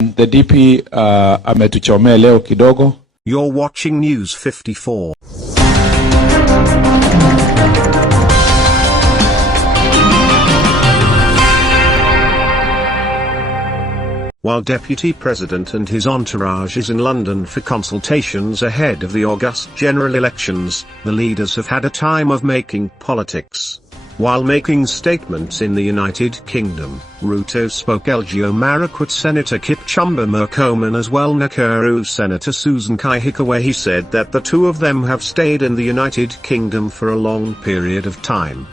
The DP ametuchomea leo kidogo. You're watching News 54. While Deputy President and his entourage is in London for consultations ahead of the August general elections, the leaders have had a time of making politics. While making statements in the United Kingdom, Ruto spoke Elgeyo-Marakwet Senator Kipchumba Murkomen as well Nakuru Senator Susan Kihika, where he said that the two of them have stayed in the United Kingdom for a long period of time.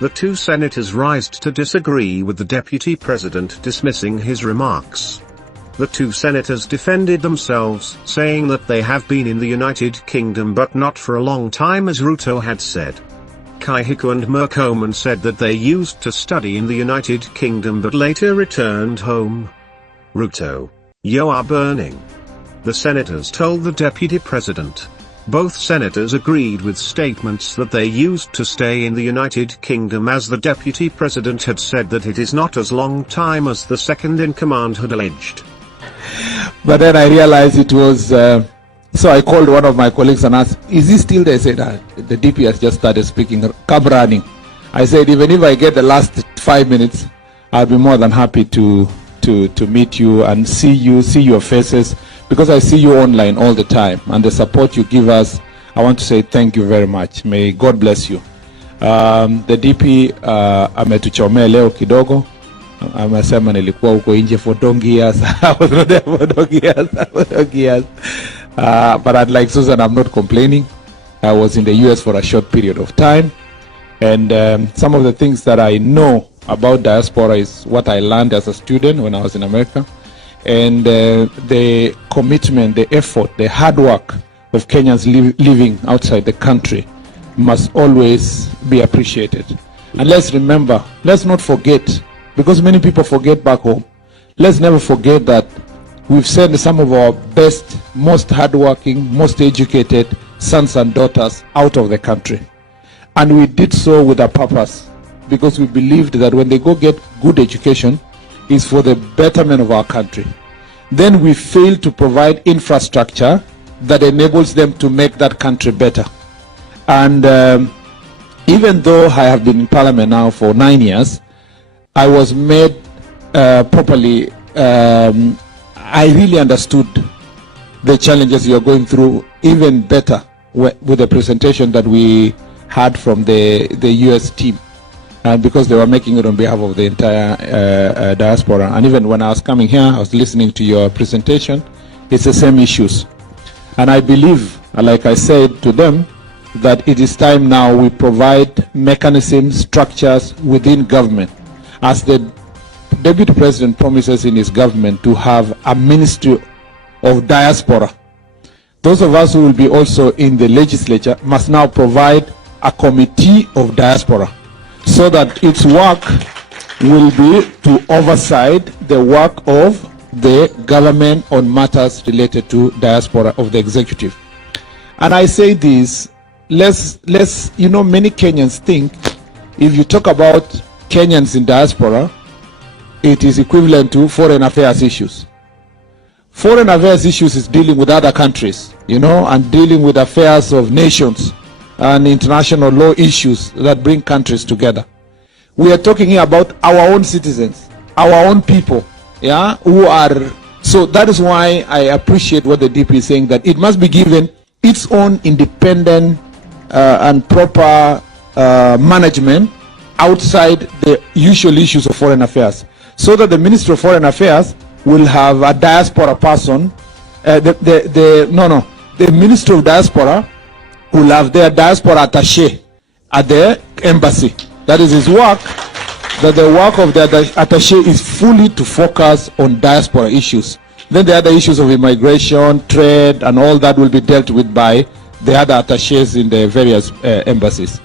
The two senators rised to disagree with the deputy president, dismissing his remarks. The two senators defended themselves, saying that they have been in the United Kingdom but not for a long time, as Ruto had said. Kihika and Murkomen said that they used to study in the United Kingdom but later returned home. Ruto, you are burning. The senators told the deputy president. Both senators agreed with statements that they used to stay in the United Kingdom, as the deputy president had said that it is not as long time as the second in command had alleged. But then I realized it was, so I called one of my colleagues and asked, is he still there? He said, the DP has just started speaking, come running. I said, even if I get the last 5 minutes, I'll be more than happy to meet you and see your faces, because I see you online all the time, and the support you give us, I want to say thank you very much. May God bless you. The DP ametuchomea leo kidogo. Amesema nilikuwa huko nje for donkey years. I was not there for donkey years. But like Susan, I'm not complaining. I was in the US for a short period of time, and some of the things that I know about diaspora is what I learned as a student when I was in America. And the commitment, the effort, the hard work of Kenyans living outside the country must always be appreciated. And let's remember, let's not forget, because many people forget back home, let's never forget that we've sent some of our best, most hardworking, most educated sons and daughters out of the country. And we did so with a purpose, because we believed that when they go get good education, is for the betterment of our country. Then we fail to provide infrastructure that enables them to make that country better. And even though I have been in Parliament now for 9 years, I was made properly, I really understood the challenges you're going through even better with the presentation that we had from the US team. Because they were making it on behalf of the entire diaspora. And even when I was coming here, I was listening to your presentation. It's the same issues. And I believe, like I said to them, that it is time now we provide mechanisms, structures within government. As the Deputy President promises in his government to have a Ministry of Diaspora, those of us who will be also in the legislature must now provide a Committee of Diaspora, so that its work will be to oversight the work of the government on matters related to diaspora of the executive. And I say this, let's you know, many Kenyans think if you talk about Kenyans in diaspora, it is equivalent to foreign affairs issues. Foreign affairs issues is dealing with other countries, you know, and dealing with affairs of nations and international law issues that bring countries together. We are talking here about our own citizens, our own people, yeah, who are, so that is why I appreciate what the DP is saying, that it must be given its own independent and proper management outside the usual issues of foreign affairs, so that the Ministry of Foreign Affairs will have a diaspora person, the Ministry of Diaspora will have their diaspora attaché at the embassy. That is his work, that the work of the attaché is fully to focus on diaspora issues. Then the other issues of immigration, trade, and all that will be dealt with by the other attachés in the various embassies.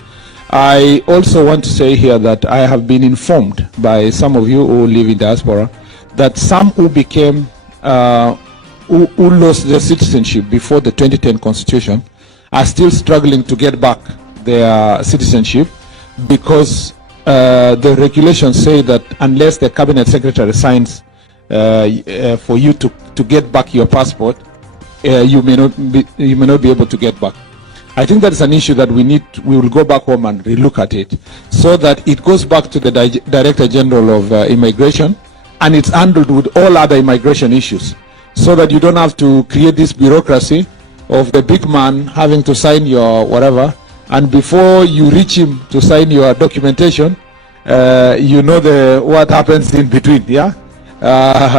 I also want to say here that I have been informed by some of you who live in diaspora that some who became, who lost their citizenship before the 2010 Constitution are still struggling to get back their citizenship, because the regulations say that unless the cabinet secretary signs for you to get back your passport, you may not be able to get back. I think that is an issue that we will go back home and relook at it, so that it goes back to the Director General of Immigration, and it's handled with all other immigration issues, so that you don't have to create this bureaucracy of the big man having to sign your whatever, and before you reach him to sign your documentation, you know what happens in between. Yeah,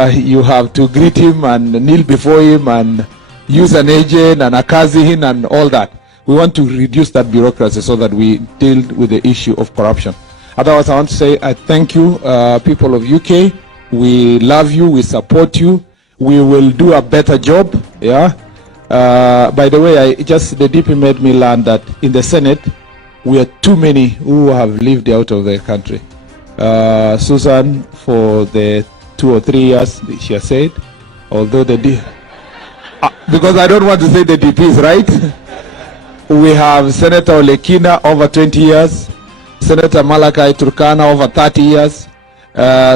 you have to greet him and kneel before him and use an agent and a cousin and all that. We want to reduce that bureaucracy so that we deal with the issue of corruption. Otherwise, I want to say I thank you, people of UK. We love you. We support you. We will do a better job. Yeah. By the way, the DP made me learn that in the Senate, we are too many who have lived out of the country. Susan, for the 2 or 3 years, she has said, although because I don't want to say the DPs, right? We have Senator Olekina over 20 years, Senator Malakai Turkana over 30 years.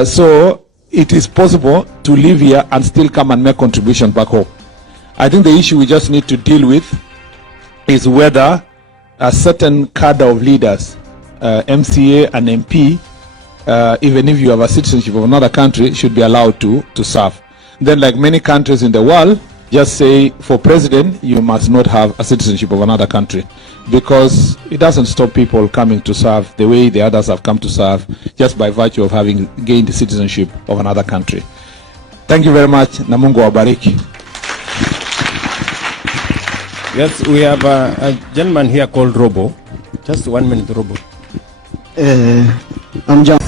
So it is possible to live here and still come and make contribution back home. I think the issue we just need to deal with is whether a certain cadre of leaders, MCA and MP, even if you have a citizenship of another country, should be allowed to serve. Then, like many countries in the world, just say for president you must not have a citizenship of another country, because it doesn't stop people coming to serve the way the others have come to serve just by virtue of having gained the citizenship of another country. Thank you very much. Na Mungu awabariki. Yes, we have a gentleman here called Robo. Just 1 minute, Robo. I'm John.